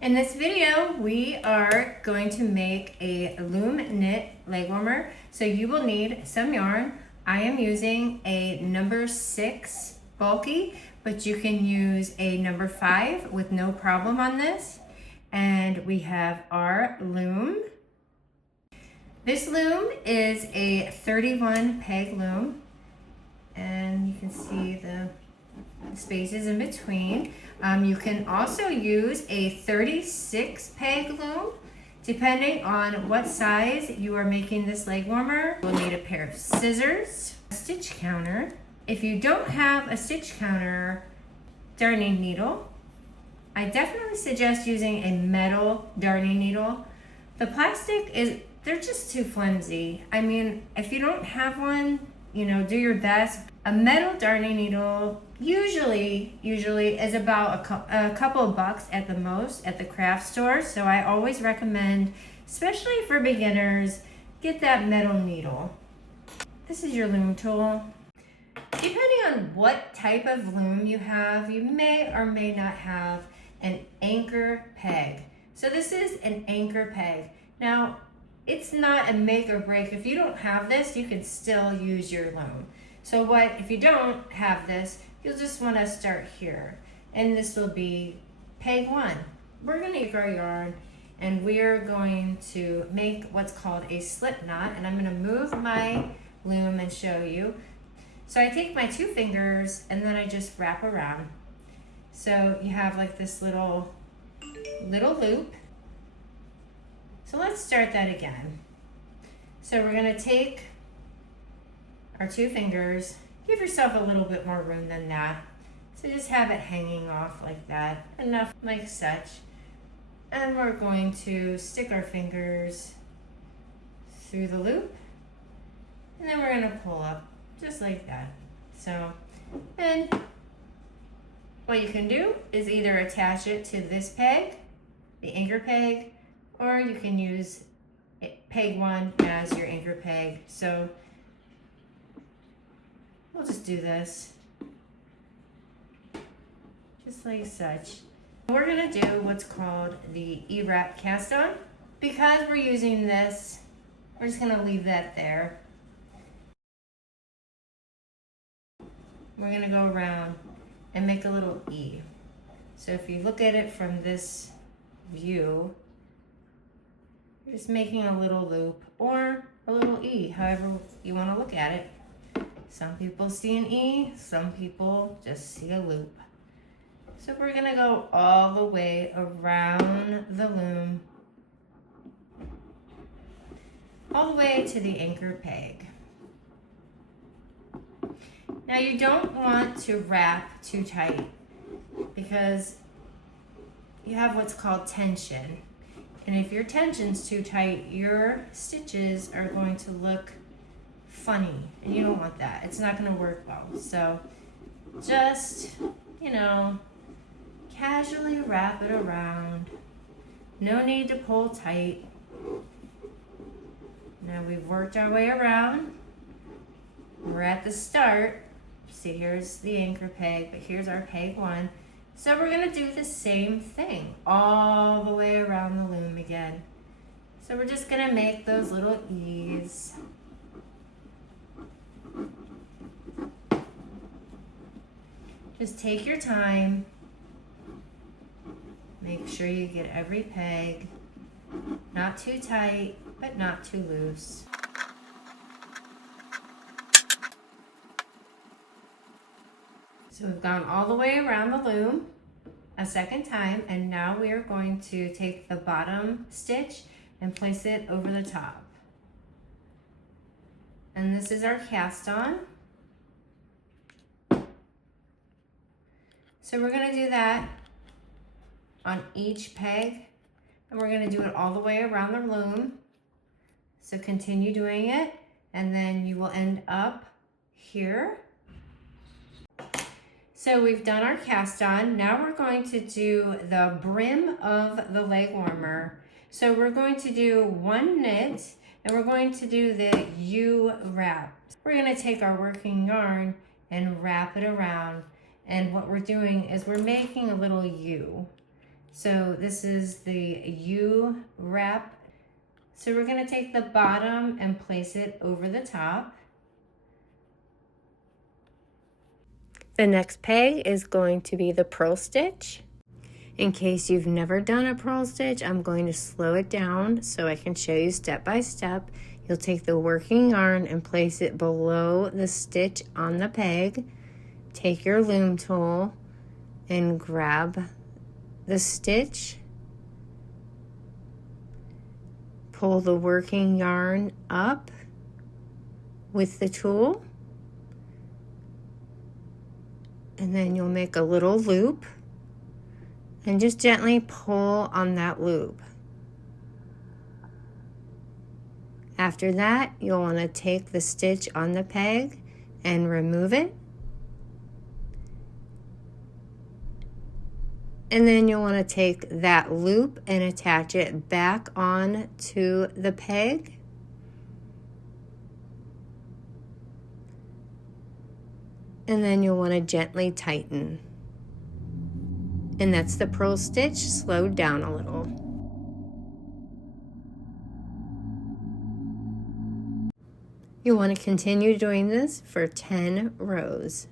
In this video, we are going to make a loom knit leg warmer. So you will need some yarn. I am using a number 6 bulky, but you can use a number 5 with no problem on this. And we have our loom. This loom is a 31 peg loom, and you can see the spaces in between. You can also use a 36 peg loom, depending on what size you are making this leg warmer. You'll need a pair of scissors, a stitch counter. If you don't have a stitch counter, darning needle. I definitely suggest using a metal darning needle. The plastic they're just too flimsy. I mean, if you don't have one, do your best. A metal darning needle usually is about a couple of bucks at the most at the craft store. So I always recommend, especially for beginners, get that metal needle. This is your loom tool. Depending on what type of loom you have, you may or may not have an anchor peg. So this is an anchor peg. Now, it's not a make or break. If you don't have this, you can still use your loom. So if you don't have this, you'll just want to start here. And this will be peg 1. We're going to take our yarn and we're going to make what's called a slip knot. And I'm going to move my loom and show you. So I take my 2 fingers and then I just wrap around. So you have like this little loop. So let's start that again. So we're gonna take our 2 fingers, give yourself a little bit more room than that. So just have it hanging off like that, enough like such. And we're going to stick our fingers through the loop. And then we're gonna pull up just like that. So, and what you can do is either attach it to this peg, the anchor peg, or you can use peg 1 as your anchor peg. So we'll just do this, just like such. We're gonna do what's called the E-wrap cast on. Because we're using this, we're just gonna leave that there. We're gonna go around and make a little E. So if you look at it from this view, just making a little loop or a little E, however you want to look at it. Some people see an E, some people just see a loop. So we're going to go all the way around the loom, all the way to the anchor peg. Now you don't want to wrap too tight because you have what's called tension. And if your tension's too tight, your stitches are going to look funny, and you don't want that. It's not going to work well. So just, casually wrap it around. No need to pull tight. Now we've worked our way around. We're at the start. See, here's the anchor peg, but here's our peg 1. So we're gonna do the same thing all the way around the loom again. So we're just gonna make those little E's. Just take your time. Make sure you get every peg. Not too tight, but not too loose. So we've gone all the way around the loom a second time, and now we are going to take the bottom stitch and place it over the top. And this is our cast on. So we're going to do that on each peg, and we're going to do it all the way around the loom. So continue doing it, and then you will end up here. So we've done our cast on. Now we're going to do the brim of the leg warmer. So we're going to do 1 knit, and we're going to do the U wrap. We're going to take our working yarn and wrap it around. And what we're doing is we're making a little U. So this is the U wrap. So we're gonna take the bottom and place it over the top. The next peg is going to be the purl stitch. In case you've never done a purl stitch, I'm going to slow it down so I can show you step by step. You'll take the working yarn and place it below the stitch on the peg. Take your loom tool and grab the stitch. Pull the working yarn up with the tool. And then you'll make a little loop and just gently pull on that loop. After that, you'll want to take the stitch on the peg and remove it. And then you'll want to take that loop and attach it back on to the peg. And then you'll want to gently tighten. And that's the purl stitch slowed down a little. You'll want to continue doing this for 10 rows.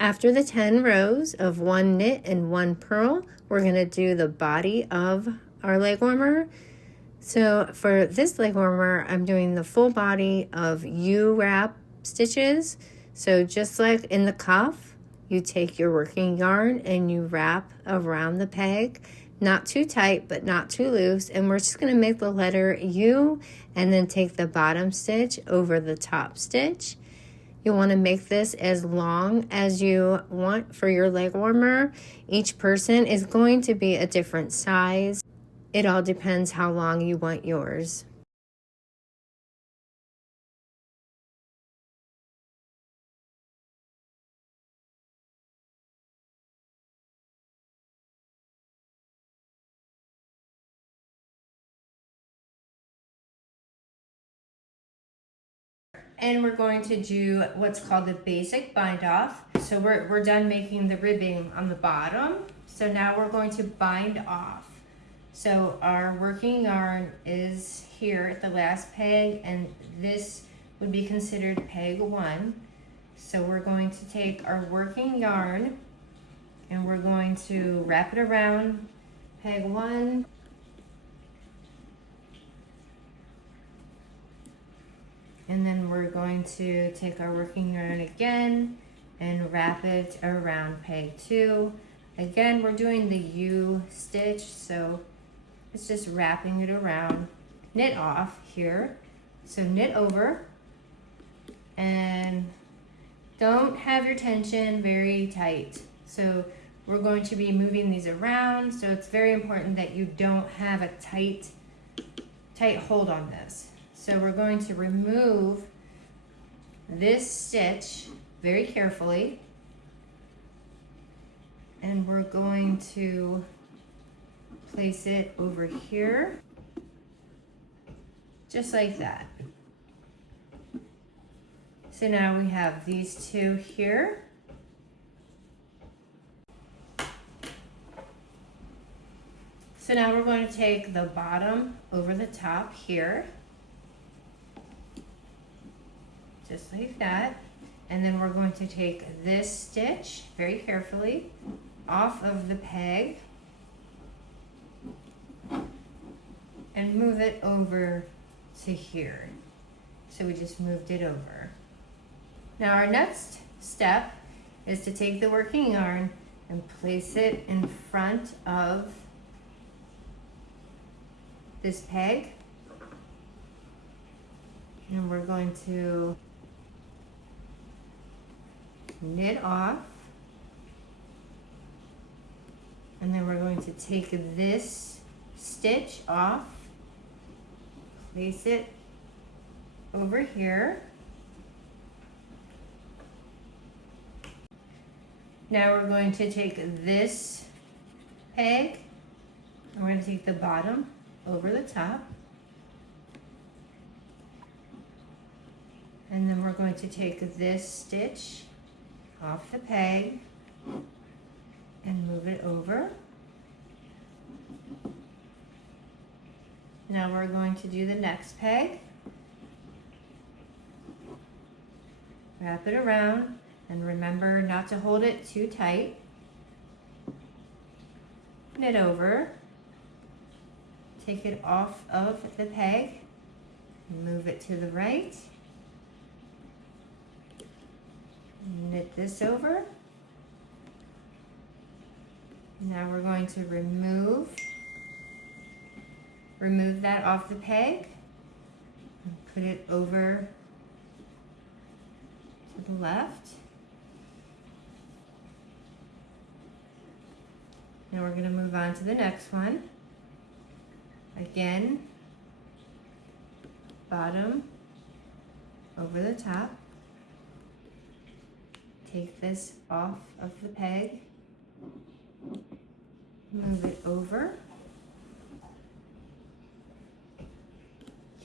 After the 10 rows of 1 knit and 1 purl, we're going to do the body of our leg warmer. So for this leg warmer, I'm doing the full body of U-wrap stitches. So just like in the cuff, you take your working yarn and you wrap around the peg, not too tight, but not too loose. And we're just going to make the letter U and then take the bottom stitch over the top stitch. You'll want to make this as long as you want for your leg warmer. Each person is going to be a different size. It all depends how long you want yours. And we're going to do what's called the basic bind off. So we're done making the ribbing on the bottom. So now we're going to bind off. So our working yarn is here at the last peg, and this would be considered peg 1. So we're going to take our working yarn and we're going to wrap it around peg 1. And then we're going to take our working yarn again and wrap it around peg 2. Again, we're doing the U stitch, so it's just wrapping it around. Knit off here. So knit over and don't have your tension very tight. So we're going to be moving these around, so it's very important that you don't have a tight hold on this. So we're going to remove this stitch very carefully, and we're going to place it over here, just like that. So now we have these two here. So now we're going to take the bottom over the top here, just like that. And then we're going to take this stitch very carefully off of the peg and move it over to here. So we just moved it over. Now our next step is to take the working yarn and place it in front of this peg. And we're going to knit off And then we're going to take this stitch off, place it over here. Now we're going to take this peg and we're going to take the bottom over the top. And then we're going to take this stitch off the peg and move it over. Now we're going to do the next peg. Wrap it around and remember not to hold it too tight. Knit over. Take it off of the peg. Move it to the right. Knit this over. Now we're going to remove that off the peg and put it over to the left. Now we're going to move on to the next one. Again, bottom over the top. Take this off of the peg, move it over,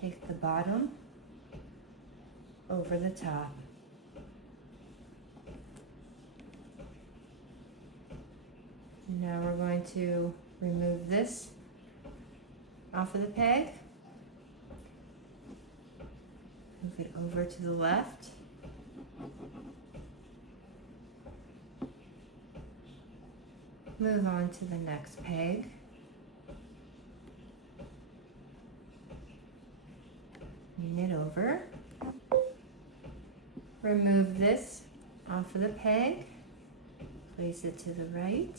take the bottom over the top. Now we're going to remove this off of the peg, move it over to the left. Move on to the next peg. Knit over. Remove this off of the peg. Place it to the right.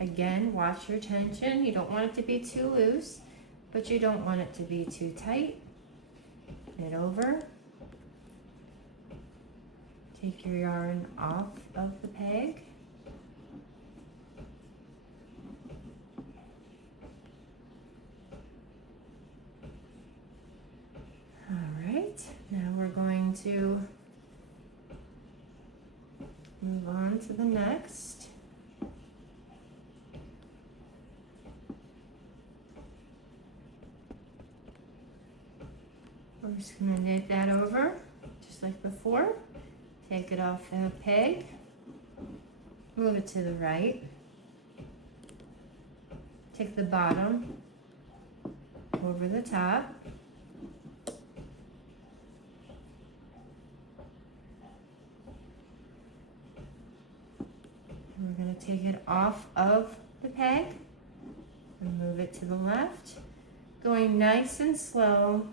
Again, watch your tension. You don't want it to be too loose, but you don't want it to be too tight. Knit over. Take your yarn off of the peg. Now we're going to move on to the next. We're just going to knit that over just like before. Take it off the peg, move it to the right. Take the bottom over the top. We're going to take it off of the peg and move it to the left. Going nice and slow.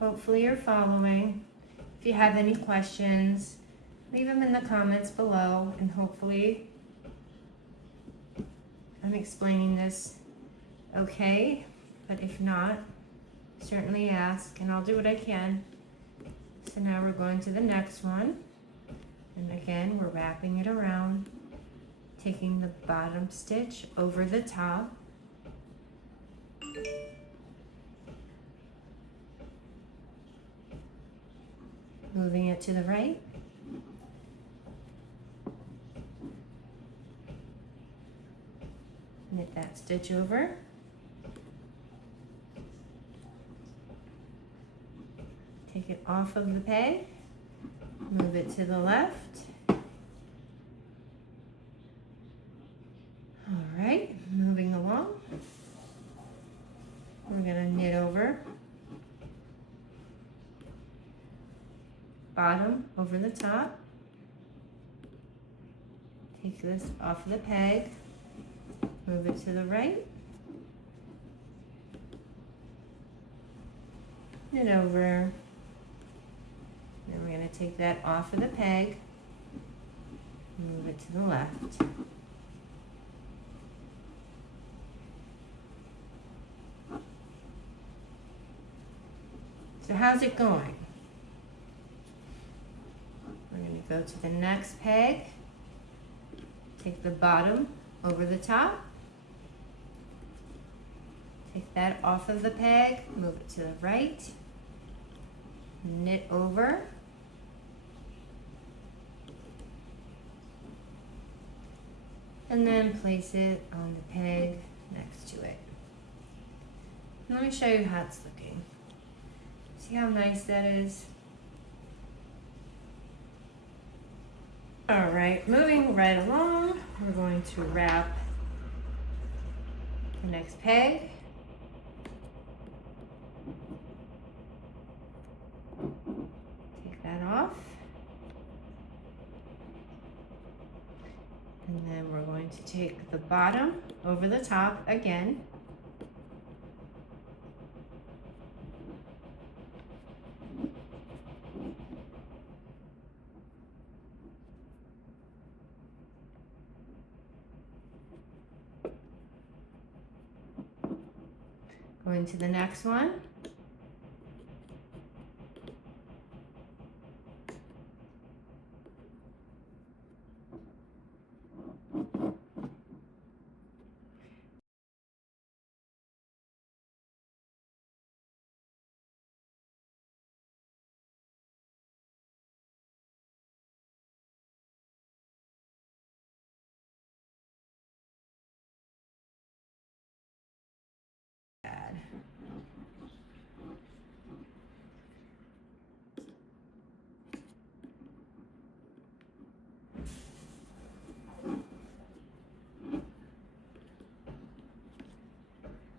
Hopefully you're following. If you have any questions, leave them in the comments below and hopefully I'm explaining this okay. But if not, certainly ask and I'll do what I can. So now we're going to the next one. And again, we're wrapping it around. Taking the bottom stitch over the top. Moving it to the right. Knit that stitch over. Take it off of the peg. Move it to the left. Alright, moving along. We're going to knit over. Bottom over the top. Take this off the peg. Move it to the right. Knit over. Then we're going to take that off of the peg. Move it to the left. So how's it going? We're going to go to the next peg. Take the bottom over the top. Take that off of the peg, move it to the right, knit over, and then place it on the peg next to it. And let me show you how it's looking. See how nice that is? All right, moving right along, we're going to wrap the next peg. Take that off. And then we're going to take the bottom over the top again. Going to the next one.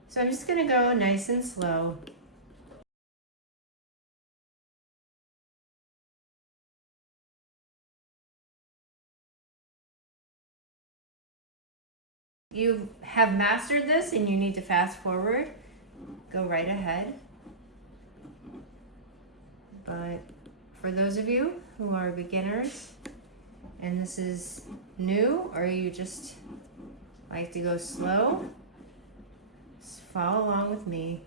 So I'm just gonna go nice and slow. You have mastered this and you need to fast forward, go right ahead. But for those of you who are beginners and this is new, or you just like to go slow, just follow along with me.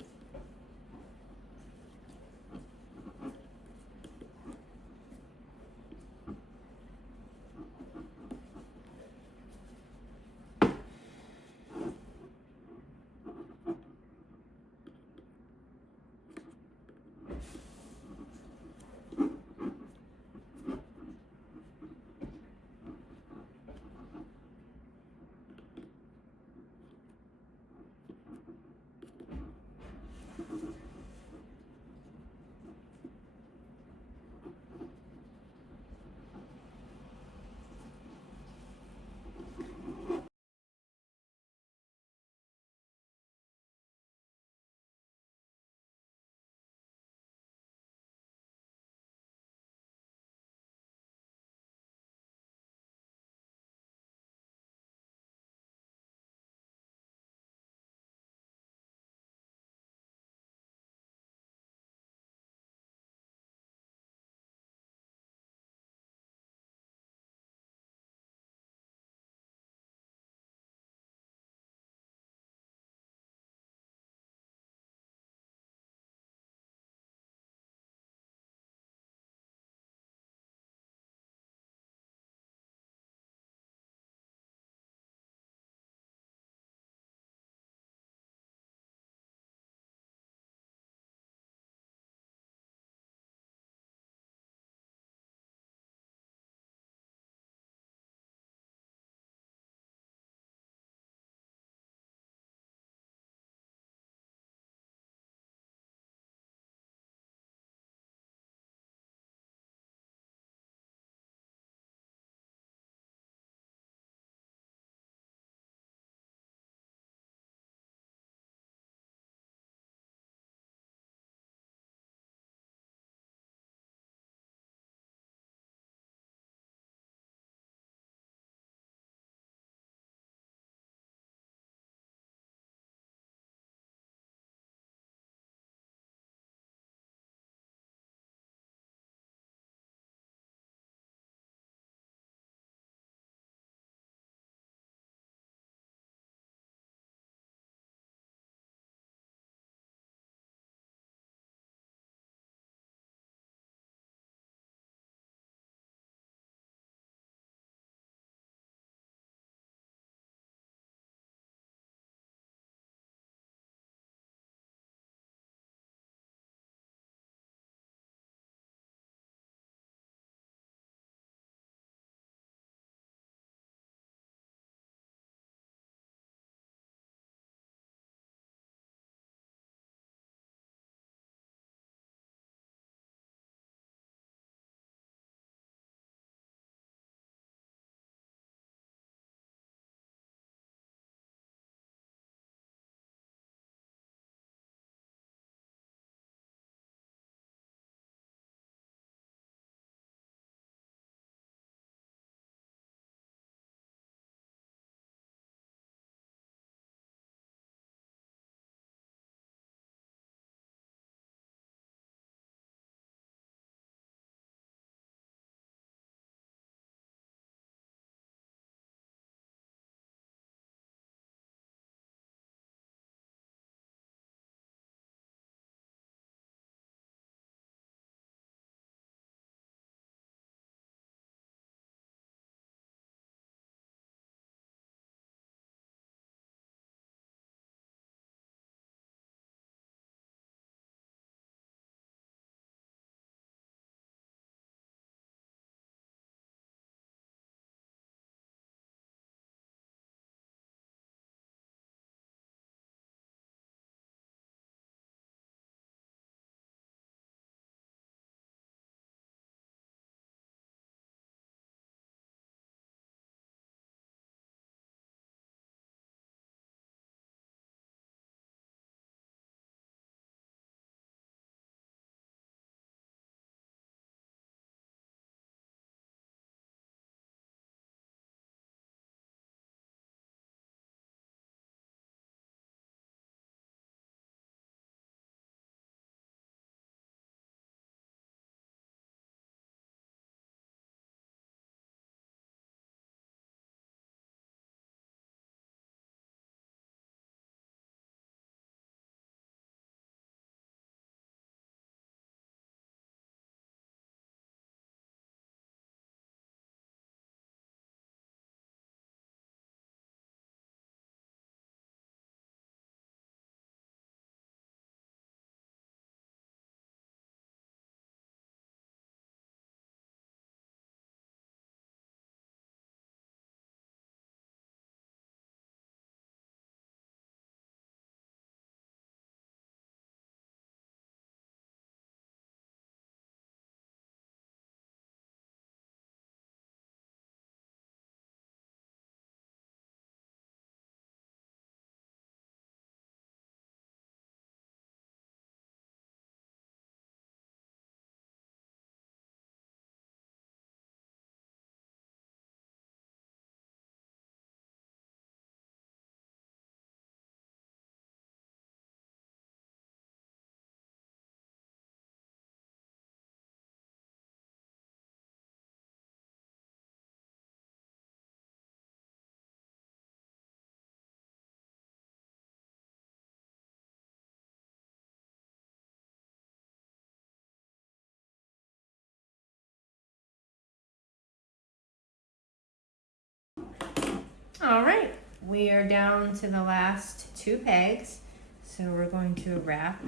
All right, we are down to the last 2 pegs. So we're going to wrap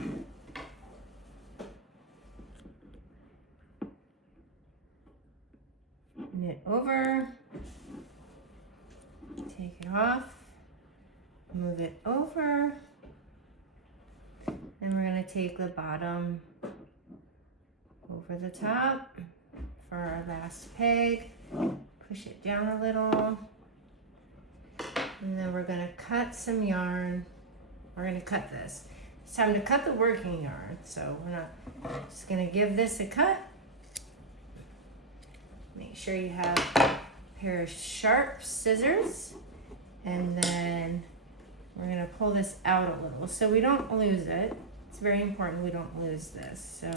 knit over, take it off, move it over, and we're going to take the bottom over the top for our last peg, push it down a little, and then we're going to cut some yarn. We're going to cut this. It's time to cut the working yarn, so we're not just going to give this a cut. Make sure you have a pair of sharp scissors, and then we're going to pull this out a little so we don't lose it. It's very important we don't lose this. So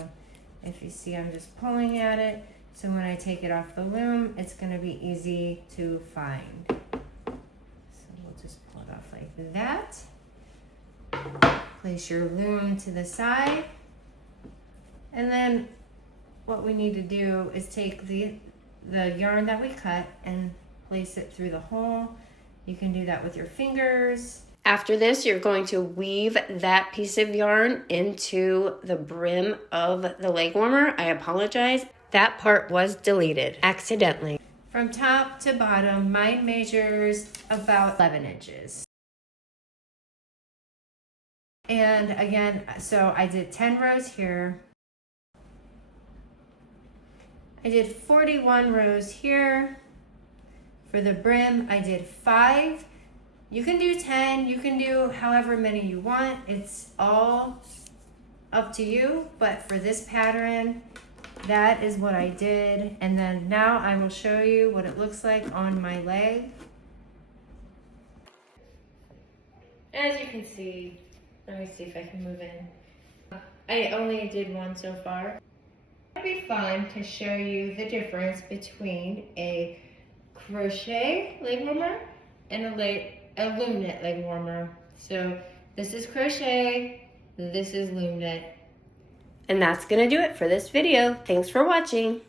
if you see, I'm just pulling at it, so when I take it off the loom, it's going to be easy to find. So we'll just pull it off like that. Place your loom to the side, and then what we need to do is take the yarn that we cut and place it through the hole. You can do that with your fingers. After this, you're going to weave that piece of yarn into the brim of the leg warmer. I apologize. That part was deleted accidentally. From top to bottom, mine measures about 11 inches. And again, so I did 10 rows here. I did 41 rows here. For the brim, I did 5. You can do 10, you can do however many you want. It's all up to you, but for this pattern, that is what I did. And then now I will show you what it looks like on my leg. As you can see, let me see if I can move in. I only did one so far. It'd be fun to show you the difference between a crochet leg warmer and a loom knit leg warmer. So this is crochet, this is loom knit. And that's gonna do it for this video. Thanks for watching.